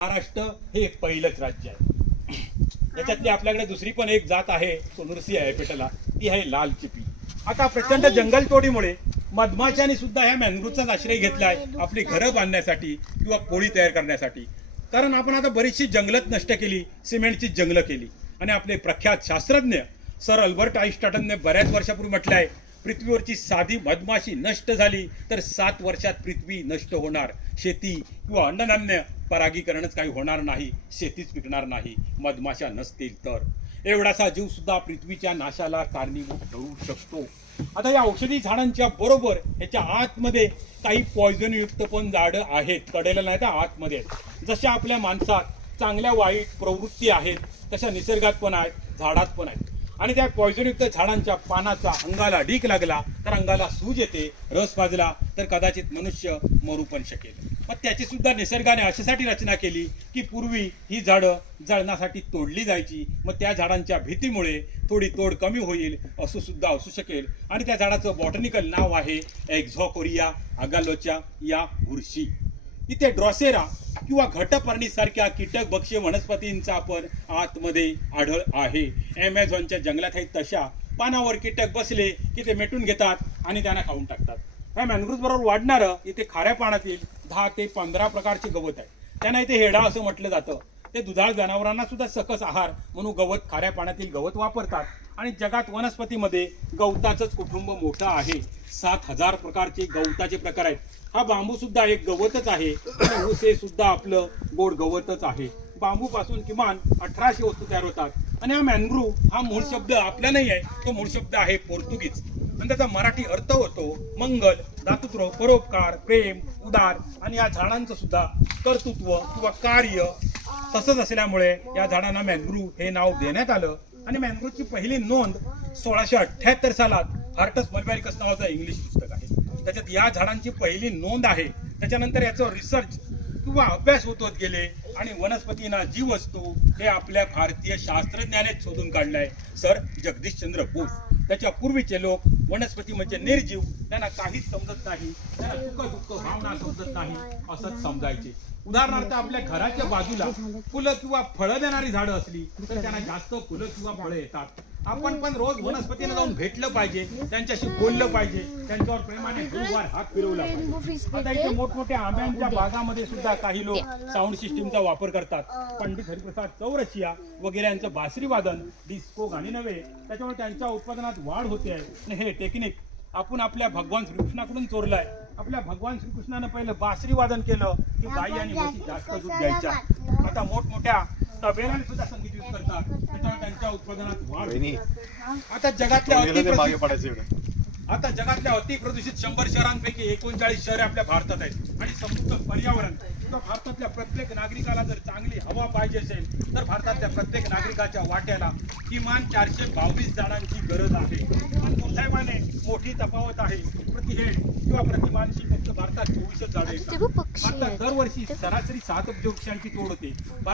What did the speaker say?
महाराष्ट्र हे एक पहिलंच राज्य आहे. त्याच्यातली आपल्याकडे दुसरी पण एक जात आहे, सोनुरसी आहे पेटला, ती आहे लाल चिपी. आता प्रचंड जंगलतोडीमुळे मधमाशांनी सुद्धा ह्या मॅंग्रोवचाच आश्रय घेतलाय आपली घरं बांधण्यासाठी किंवा पोळी तयार करण्यासाठी. कारण आपण आता बरीचशी जंगलत नष्ट केली, सिमेंटची जंगलं केली. आणि आपले प्रख्यात शास्त्रज्ञ सर अल्बर्ट आईन्स्टाईनने बऱ्याच वर्षापूर्वी म्हटलं आहे, पृथ्वीवरची साधी मधमाशी नष्ट झाली तर 7 वर्षात पृथ्वी नष्ट होणार. शेती किंवा अन्नधान्य परागीकरणच काही होणार नाही, शेतीच पिकणार नाही मधमाशा नसतील तर. एवढासा जीव सुद्धा पृथ्वीच्या नाशाला कारणीभूत ठरू शकतो. आता या औषधी झाडांच्या बरोबर याच्या आतमध्ये काही पॉयझनयुक्त पण झाडं आहेत, कडेला नाही तर आतमध्ये आहेत. जशा आपल्या माणसात चांगल्या वाईट प्रवृत्ती आहेत तशा निसर्गात पण आहेत, झाडात पण आहेत. आणि त्या पॉयझनयुक्त झाडांच्या पानाचा अंगाला डीक लागला तर अंगाला सूज येते, रस पाजला तर कदाचित मनुष्य मरू पण शकेल. मग त्याची सुद्धा निसर्गाने अशासाठी रचना केली की पूर्वी ही झाडं जळणासाठी तोडली जायची. मग त्या झाडांच्या भीतीमुळे थोडी तोड कमी होईल असं सुद्धा असू शकेल. आणि त्या झाडाचं बॉटनिकल नाव आहे एक्झॉकोरिया अगालोचा या बुरशी. इथे ड्रॉसेरा किंवा घटपर्णीसारख्या कीटक भक्ष्य वनस्पतींचा पण आतमध्ये आढळ आहे. ॲमेझॉनच्या जंगलात आहेत तशा पानावर कीटक बसले की ते मेटून घेतात आणि त्यांना खाऊन टाकतात. ह्या मॅंग्रोव्ज बरोबर वाढणारं इथे खाऱ्या पाण्यातील 10 ते 15 प्रकारचे गवत आहे. त्यांना इथे हेडा असं म्हटलं जातं. ते दुधाळ जनावरांना सुद्धा सकस आहार म्हणून गवत, खाऱ्या पाण्यातील गवत वापरतात. आणि जगात वनस्पतीमध्ये गवताचंच कुटुंब मोठं आहे. 7000 प्रकारचे गवताचे प्रकार आहेत. हा बांबू सुद्धा एक गवतच आहे. ऊस हे सुद्धा आपलं गोड गवतच आहे. बांबू पासून किमान 1800 वस्तू तयार होतात. आणि हा मॅंग्रोव्ह हा मूळ शब्द आपला नाही आहे, तो मूळ शब्द आहे पोर्तुगीज. आणि त्याचा मराठी अर्थ होतो मंगल, दातृत्व, परोपकार, प्रेम, उदार. आणि या झाडांचं सुद्धा कर्तृत्व किंवा कार्य तसंच असल्यामुळे या झाडांना मॅंग्रोव्ह हे नाव देण्यात आलं. आणि मॅंग्रोव्हची पहिली नोंद 1678 सालात हार्टस मल्बॅरिकस नावाचं इंग्लिश पुस्तक आहे, त्याच्यात या झाडांची पहिली नोंद आहे. त्याच्यानंतर याचं रिसर्च किंवा अभ्यास होत गेले आणि वनस्पतींना जीव असतो हे आपल्या भारतीय शास्त्रज्ञानेच शोधून काढलंय, सर जगदीशचंद्र बोस. त्याच्या पूर्वीचे लोक वनस्पती म्हणजे निर्जीव, त्यांना काहीच समजत नाही, त्यांना सुख दुःख भावना समजत नाही असंच समजायचे. उदाहरणार्थ आपल्या घराच्या बाजूला फुलं किंवा फळं देणारी झाडं असली तर त्यांना जास्त फुलं किंवा फळं येतात. आपण पण रोज वनस्पतींना जाऊन भेटलं पाहिजे, त्यांच्याशी बोललं पाहिजे, त्यांच्यावर प्रेमाने हळूवार हात फिरवला पाहिजे. आता इथे मोठमोठ्या आंब्यांच्या बागामध्ये सुद्धा काही लोक साऊंड सिस्टीमचा वापर करतात. पंडित हरिप्रसाद चौरसिया वगैरे यांचं बासरी वादन, डिस्को गाणी नव्हे, त्याच्यामुळे त्यांच्या उत्पादनात वाढ होते आहे. आणि हे टेक्निक आपण आपल्या भगवान श्रीकृष्णाकडून चोरलंय. आपल्या भगवान श्रीकृष्णानं पहिलं बासरी वादन केलं की गाई आणि म्हशी जास्त दूध द्यायच्या. आता मोठमोठ्या तबेल्याने सुद्धा संगीत यूज करतात, त्याच्यामुळे त्यांच्या उत्पादनात वाढ होते. आता जगातल्या अतिप्रदूषित 100 शहरांपैकी 39 शहरे आपल्या भारतात आहेत. आणि समृद्ध पर्यावरण किंवा भारतातल्या प्रत्येक नागरिकाला जर चांगली हवा पाहिजे असेल तर भारतातल्या प्रत्येक नागरिकाच्या वाट्याला किमान 422 झाडांची गरज आहे. पण दुर्दैवाने मोठी तफावत आहे. प्रति हेड किंवा प्रति मानशी फक्त भारतात 24 झाडे येतात. भारतात दरवर्षी सरासरी 7 अब्ज वृक्षांची तोड होते.